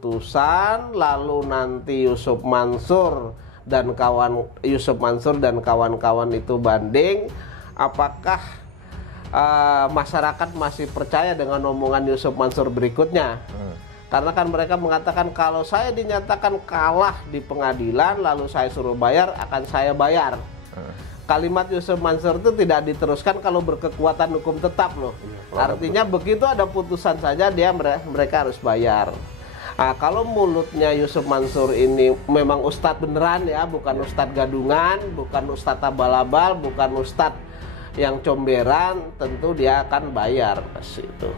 putusan, lalu nanti Yusuf Mansur dan kawan-kawan itu banding, apakah masyarakat masih percaya dengan omongan Yusuf Mansur berikutnya? Karena kan mereka mengatakan kalau saya dinyatakan kalah di pengadilan lalu saya suruh bayar, akan saya bayar. Kalimat Yusuf Mansur itu tidak diteruskan kalau berkekuatan hukum tetap loh. Artinya begitu ada putusan saja mereka harus bayar. Nah, kalau mulutnya Yusuf Mansur ini memang ustadz beneran ya, bukan ustadz gadungan, bukan ustadz abal-abal, bukan ustadz yang comberan, tentu dia akan bayar itu.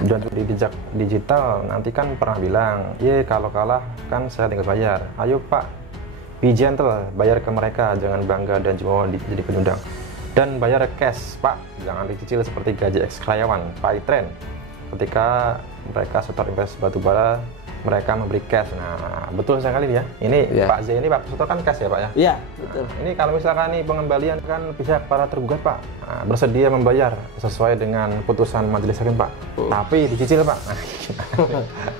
Dan di jejak digital nanti kan pernah bilang, kalau kalah kan saya tinggal bayar. Ayo Pak, be gentle, bayar ke mereka, jangan bangga dan cuma jadi penyundang. Dan bayar cash Pak, jangan dicicil seperti gaji ex-karyawan, pay trend. Ketika mereka setor invest batubara, mereka memberi cash. Nah, betul sekali ya. Ini Pak Z ini Pak setor kan cash ya Pak ya? Iya, betul. Nah, ini kalau misalkan nih pengembalian kan pihak para tergugat Pak bersedia membayar sesuai dengan putusan majelis hakim Pak. Tapi dicicil Pak.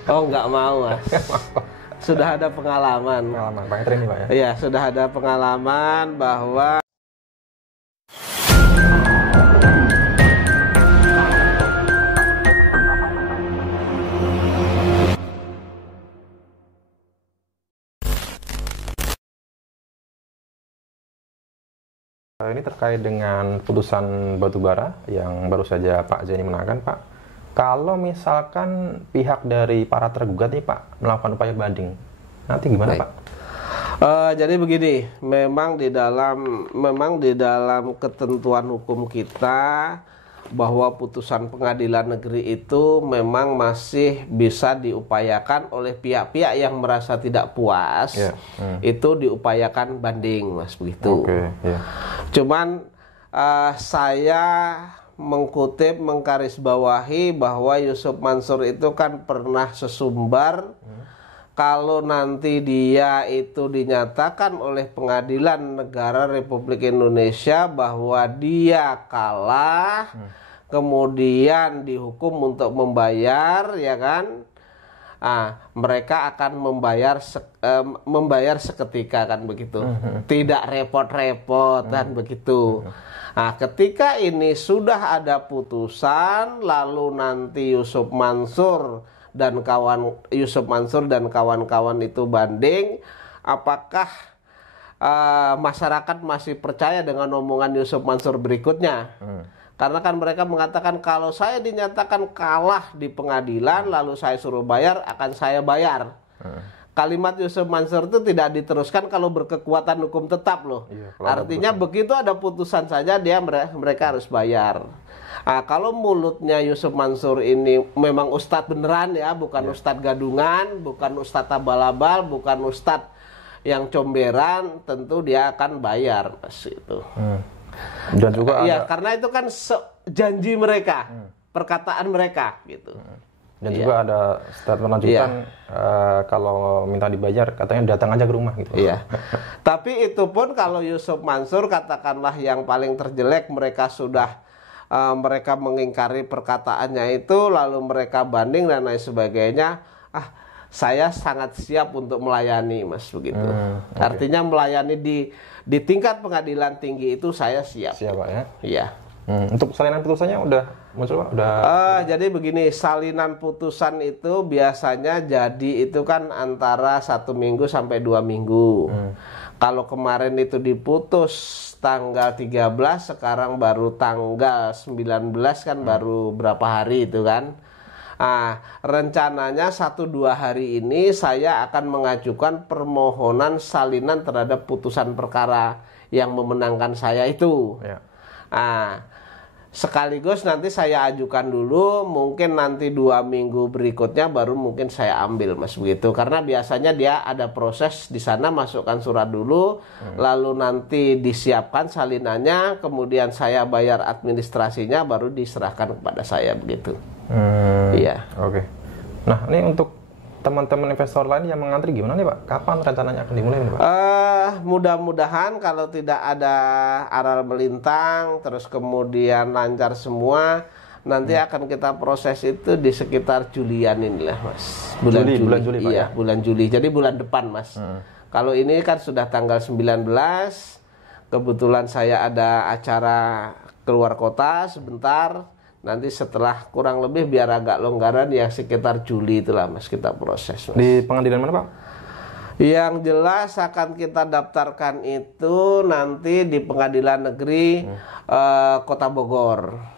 Oh, nggak mau Mas. Sudah ada pengalaman. Pak Hetri ini Pak ya? Iya, sudah ada pengalaman bahwa ini terkait dengan putusan batubara yang baru saja Pak Zaini menangkan Pak. Kalau misalkan pihak dari para tergugat nih Pak melakukan upaya banding, nanti gimana Pak? Jadi begini, memang di dalam ketentuan hukum kita bahwa putusan pengadilan negeri itu memang masih bisa diupayakan oleh pihak-pihak yang merasa tidak puas, itu diupayakan banding, Mas, begitu. Cuman saya menggarisbawahi bahwa Yusuf Mansur itu kan pernah sesumbar. Kalau nanti dia itu dinyatakan oleh Pengadilan Negara Republik Indonesia bahwa dia kalah, kemudian dihukum untuk membayar, ya kan? Mereka akan membayar seketika kan begitu, tidak repot-repot kan begitu. Ketika ini sudah ada putusan, lalu nanti Yusuf Mansur dan kawan-kawan itu banding, apakah masyarakat masih percaya dengan omongan Yusuf Mansur berikutnya? Karena kan mereka mengatakan kalau saya dinyatakan kalah di pengadilan lalu saya suruh bayar, akan saya bayar. Kalimat Yusuf Mansur itu tidak diteruskan kalau berkekuatan hukum tetap loh. Artinya begitu ada putusan saja mereka harus bayar. Kalau mulutnya Yusuf Mansur ini memang ustadz beneran ya, bukan ustadz gadungan, bukan ustadz abal-abal, bukan ustadz yang comberan, tentu dia akan bayar, Mas, itu. Dan juga karena itu kan janji mereka, perkataan mereka gitu. Dan juga ada statement lanjutan, kalau minta dibayar katanya datang aja ke rumah gitu. Tapi itu pun kalau Yusuf Mansur katakanlah yang paling terjelek mereka sudah mereka mengingkari perkataannya itu, lalu mereka banding dan lain sebagainya, saya sangat siap untuk melayani, Mas, begitu. Artinya melayani di tingkat pengadilan tinggi itu saya siap. Siap Pak ya? Iya. Untuk salinan putusannya udah muncul Pak? Jadi begini, salinan putusan itu biasanya jadi itu kan antara 1 minggu sampai 2 minggu. Kalau kemarin itu diputus tanggal 13, sekarang baru tanggal 19 kan, baru berapa hari itu kan. Rencananya 1-2 hari ini saya akan mengajukan permohonan salinan terhadap putusan perkara yang memenangkan saya itu. Sekaligus nanti saya ajukan dulu, mungkin nanti 2 minggu berikutnya baru mungkin saya ambil, Mas, begitu. Karena biasanya dia ada proses di sana, masukkan surat dulu, lalu nanti disiapkan salinannya, kemudian saya bayar administrasinya, baru diserahkan kepada saya begitu. Nah, ini untuk teman-teman investor lain yang mengantri gimana nih Pak? Kapan rencananya akan dimulai nih Pak? Mudah-mudahan kalau tidak ada aral melintang, terus kemudian lancar semua, nanti akan kita proses itu di sekitar Julian inilah Mas. Bulan Juli Pak, iya, ya? bulan Juli. Jadi bulan depan Mas. Kalau ini kan sudah tanggal 19, kebetulan saya ada acara keluar kota sebentar. Nanti setelah kurang lebih biar agak longgaran ya sekitar Juli itulah Mas kita proses Mas. Di pengadilan mana Pak? Yang jelas akan kita daftarkan itu nanti di Pengadilan Negeri Kota Bogor.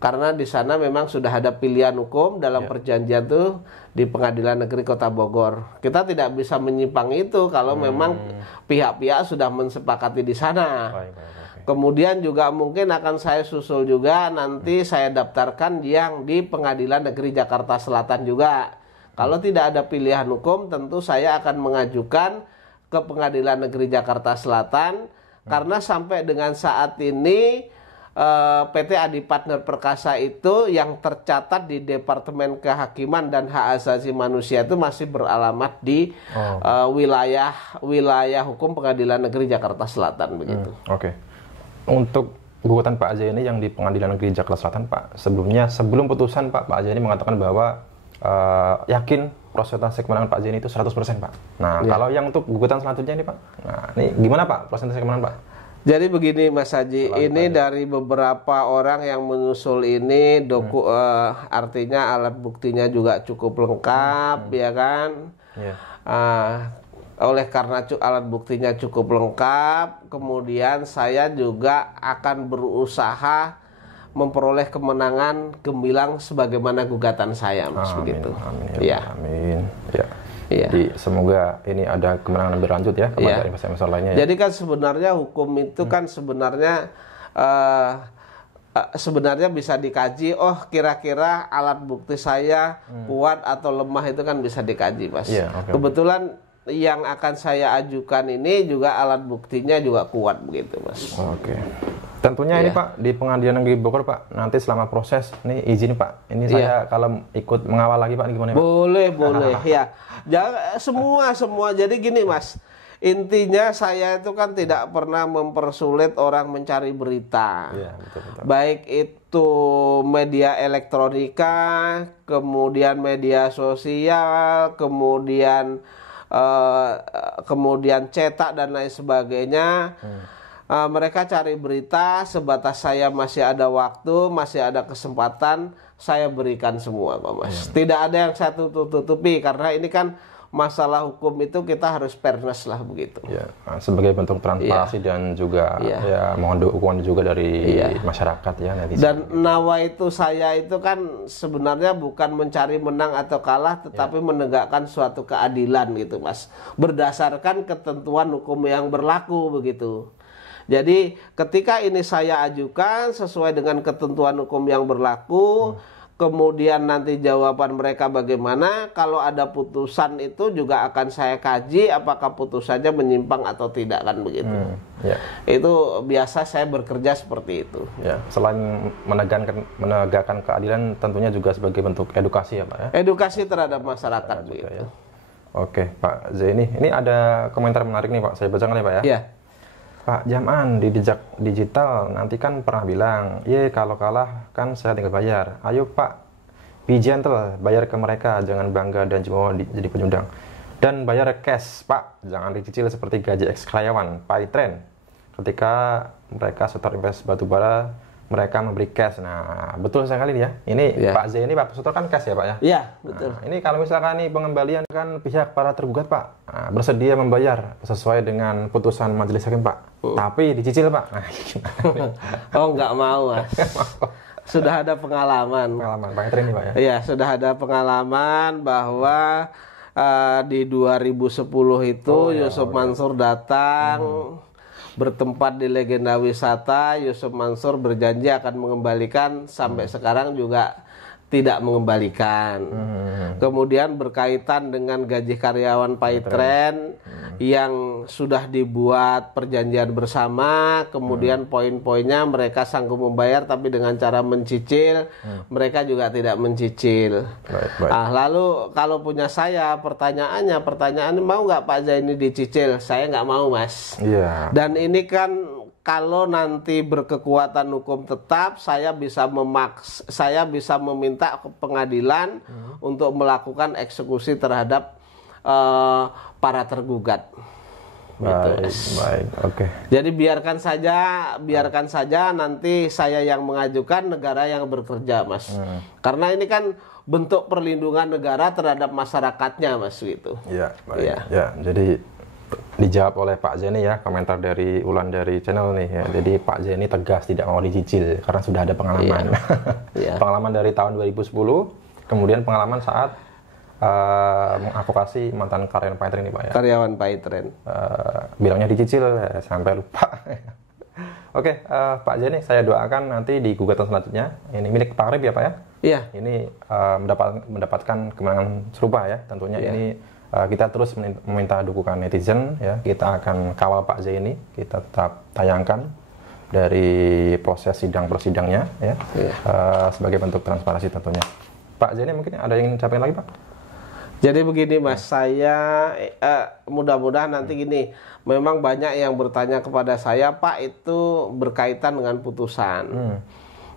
Karena di sana memang sudah ada pilihan hukum dalam perjanjian tuh di Pengadilan Negeri Kota Bogor. Kita tidak bisa menyimpang itu kalau memang pihak-pihak sudah mensepakati di sana. Kemudian juga mungkin akan saya susul juga nanti saya daftarkan yang di Pengadilan Negeri Jakarta Selatan juga. Kalau tidak ada pilihan hukum tentu saya akan mengajukan ke Pengadilan Negeri Jakarta Selatan karena sampai dengan saat ini PT Adi Partner Perkasa itu yang tercatat di Departemen Kehakiman dan Hak Asasi Manusia itu masih beralamat di wilayah hukum Pengadilan Negeri Jakarta Selatan begitu. Oke. Untuk gugatan Pak Zaini yang di Pengadilan Negeri Jakarta Selatan Pak, sebelum putusan Pak Zaini mengatakan bahwa yakin persentase kemenangan Pak Zaini itu 100% Pak. Nah, kalau yang untuk gugatan selanjutnya ini Pak, nah ini gimana Pak persentase kemenangan Pak? Jadi begini Mas Haji, ini dari beberapa orang yang menyusul ini artinya alat buktinya juga cukup lengkap ya kan. Oleh karena alat buktinya cukup lengkap, kemudian saya juga akan berusaha memperoleh kemenangan gemilang sebagaimana gugatan saya Mas begitu. Amin. Ya. Iya. Jadi semoga ini ada kemenangan lebih lanjut ya kepada investor lainnya. Jadi kan sebenarnya hukum itu kan sebenarnya bisa dikaji. Oh kira-kira alat bukti saya kuat atau lemah itu kan bisa dikaji Mas. Kebetulan yang akan saya ajukan ini juga alat buktinya juga kuat begitu Mas. Tentunya ini Pak di Pengadilan Negeri Bogor Pak, nanti selama proses ini izin Pak, ini saya kalau ikut mengawal lagi Pak, ini gimana Pak? Boleh ya. Semua jadi gini Mas, intinya saya itu kan tidak pernah mempersulit orang mencari berita. Betul. Baik itu media elektronika, kemudian media sosial, kemudian cetak dan lain sebagainya. Mereka cari berita sebatas saya masih ada waktu, masih ada kesempatan, saya berikan semua Pak Mas. Tidak ada yang saya tutupi karena ini kan masalah hukum itu kita harus fairness lah begitu. Sebagai bentuk transparansi dan juga mohon dukungan juga dari masyarakat ya. Dan nawaitu saya itu kan sebenarnya bukan mencari menang atau kalah, tetapi menegakkan suatu keadilan gitu Mas. Berdasarkan ketentuan hukum yang berlaku begitu. Jadi ketika ini saya ajukan sesuai dengan ketentuan hukum yang berlaku, kemudian nanti jawaban mereka bagaimana, kalau ada putusan itu juga akan saya kaji apakah putusannya menyimpang atau tidak kan begitu. Itu biasa saya bekerja seperti itu. Selain menegakkan keadilan tentunya juga sebagai bentuk edukasi ya Pak ya. Edukasi terhadap masyarakat begitu. Oke Pak Zaini, ini ada komentar menarik nih Pak, saya bacakan ya Pak ya. Pak Jaman di Jejak Digital nanti kan pernah bilang, kalau kalah kan saya tinggal bayar. Ayo Pak, be gentle, bayar ke mereka, jangan bangga dan cuma jadi penyundang. Dan bayar cash Pak, jangan dicicil seperti gaji ex karyawan, pay trend. Ketika mereka setor invest batubara, mereka memberi cash. Nah, betul sekali ya. Ini Pak Z ini Pak setor kan cash ya Pak ya? Iya, betul. Nah, ini kalau misalkan nih pengembalian kan pihak para tergugat Pak bersedia membayar sesuai dengan putusan majelis hakim Pak. Tapi dicicil Pak. Oh, nggak mau Mas. Sudah ada pengalaman pakai tren nih Pak ya? Iya, sudah ada pengalaman bahwa di 2010 itu Yusuf Mansur datang bertempat di Legenda Wisata. Yusuf Mansur berjanji akan mengembalikan, sampai sekarang juga tidak mengembalikan. Kemudian berkaitan dengan gaji karyawan Paytren yang sudah dibuat perjanjian bersama, kemudian poin-poinnya mereka sanggup membayar tapi dengan cara mencicil, mereka juga tidak mencicil. Lalu kalau punya saya pertanyaannya mau nggak Pak Zaini dicicil? Saya nggak mau Mas. Dan ini kan kalau nanti berkekuatan hukum tetap, saya bisa meminta ke pengadilan untuk melakukan eksekusi terhadap para tergugat. Baik, baik, oke. Jadi biarkan saja nanti saya yang mengajukan, negara yang bekerja, Mas. Karena ini kan bentuk perlindungan negara terhadap masyarakatnya, Mas, gitu. Iya, baik. Ya, jadi dijawab oleh Pak Zeni ya, komentar dari Ulan dari channel nih ya. Jadi Pak Zeni tegas tidak mau dicicil karena sudah ada pengalaman. Pengalaman dari tahun 2010, kemudian pengalaman saat mengadvokasi mantan karyawan Paytren nih Pak ya. Karyawan Paytren. Bilangnya dicicil ya, sampai lupa. Oke, Pak Zeni, saya doakan nanti di gugatan selanjutnya, ini milik Pak Arif ya Pak ya? Iya. Ini mendapatkan kemenangan serupa ya, tentunya ini kita terus meminta dukungan netizen ya, kita akan kawal Pak Zeni, kita tetap tayangkan dari proses sidang persidangnya ya, sebagai bentuk transparansi tentunya. Pak Zeni mungkin ada yang sampaikan lagi Pak? Jadi begini Mas, saya mudah-mudahan nanti gini, memang banyak yang bertanya kepada saya, Pak itu berkaitan dengan putusan.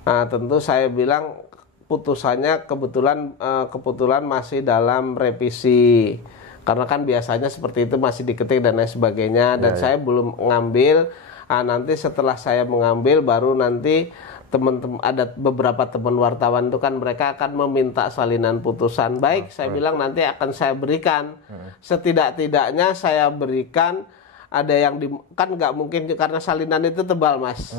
Nah tentu saya bilang putusannya kebetulan masih dalam revisi, karena kan biasanya seperti itu masih diketik dan lain sebagainya, dan saya belum ngambil. Nanti setelah saya mengambil baru nanti teman-teman, ada beberapa teman wartawan itu kan mereka akan meminta salinan putusan. Baik, saya bilang nanti akan saya berikan. Setidak-tidaknya saya berikan, ada yang kan nggak mungkin karena salinan itu tebal Mas.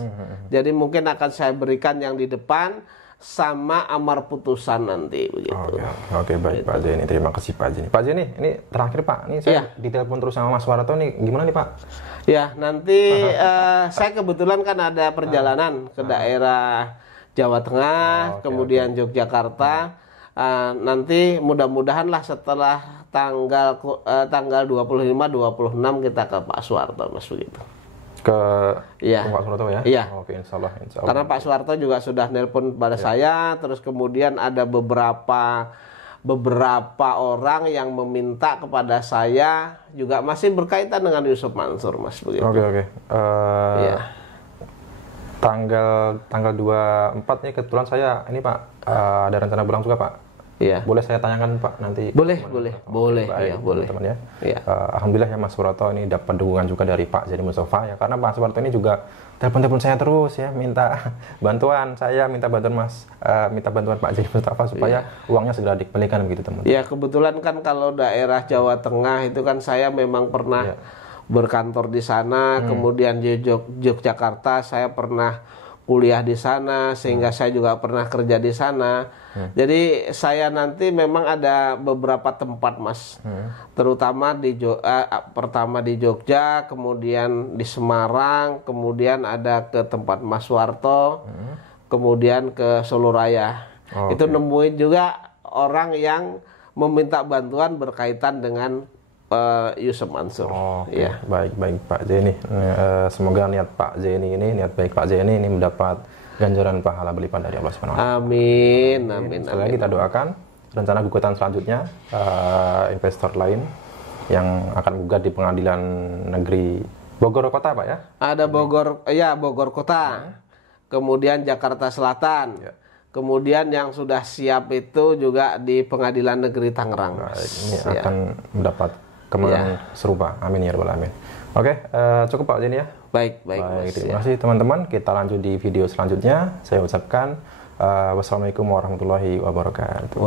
Jadi mungkin akan saya berikan yang di depan sama amar putusan nanti begitu. Oke, baik Pak Zeni, terima kasih Pak Zeni. Pak Zeni, ini terakhir Pak, ini saya ditelepon terus sama Mas Warto nih, gimana nih Pak? Ya nanti saya kebetulan kan ada perjalanan ke daerah Jawa Tengah, kemudian Yogyakarta. Nanti mudah-mudahan lah setelah tanggal 25-26 kita ke Pak Soeharto Mas begitu. Ke Pak Soeharto ya? Iya. Oke, insya Allah. Karena Pak Soeharto juga sudah nelpon pada saya, terus kemudian ada beberapa orang yang meminta kepada saya juga masih berkaitan dengan Yusuf Mansur Mas begitu. Oke. Tanggal 24 nih kebetulan saya ini Pak ada rencana pulang juga Pak. Iya. Boleh saya tanyakan Pak nanti? Boleh. Baik, Boleh. Teman ya. Alhamdulillah ya Mas Soeharto ini dapat dukungan juga dari Pak Zeni Mustafa ya, karena Pak Soeharto ini juga telepon saya terus ya, minta bantuan saya, minta bantuan Pak Zeni Mustafa supaya uangnya segera dikembalikan begitu teman. Ya kebetulan kan kalau daerah Jawa Tengah itu kan saya memang pernah berkantor di sana, kemudian di Yogyakarta saya pernah kuliah di sana, sehingga saya juga pernah kerja di sana. Jadi saya nanti memang ada beberapa tempat Mas, terutama pertama di Jogja, kemudian di Semarang, kemudian ada ke tempat Mas Soeharto, kemudian ke Solo Raya. Itu nemuin juga orang yang meminta bantuan berkaitan dengan Yusuf Mansur. Baik Pak Zeni. Semoga niat baik Pak Zeni ini mendapat ganjaran pahala berlipat dari Allah Subhanahu wa taala. Amin. Sekali lagi kita doakan rencana gugatan selanjutnya investor lain yang akan gugat di Pengadilan Negeri Bogor Kota Pak ya? Ada Bogor Kota. Kemudian Jakarta Selatan. Kemudian yang sudah siap itu juga di Pengadilan Negeri Tangerang. Ini akan mendapat kemenangan serupa. Amin ya rabbal alamin. Oke, cukup Pak Zeni ya. Baik. Terima kasih teman-teman. Kita lanjut di video selanjutnya. Saya ucapkan wassalamualaikum warahmatullahi wabarakatuh.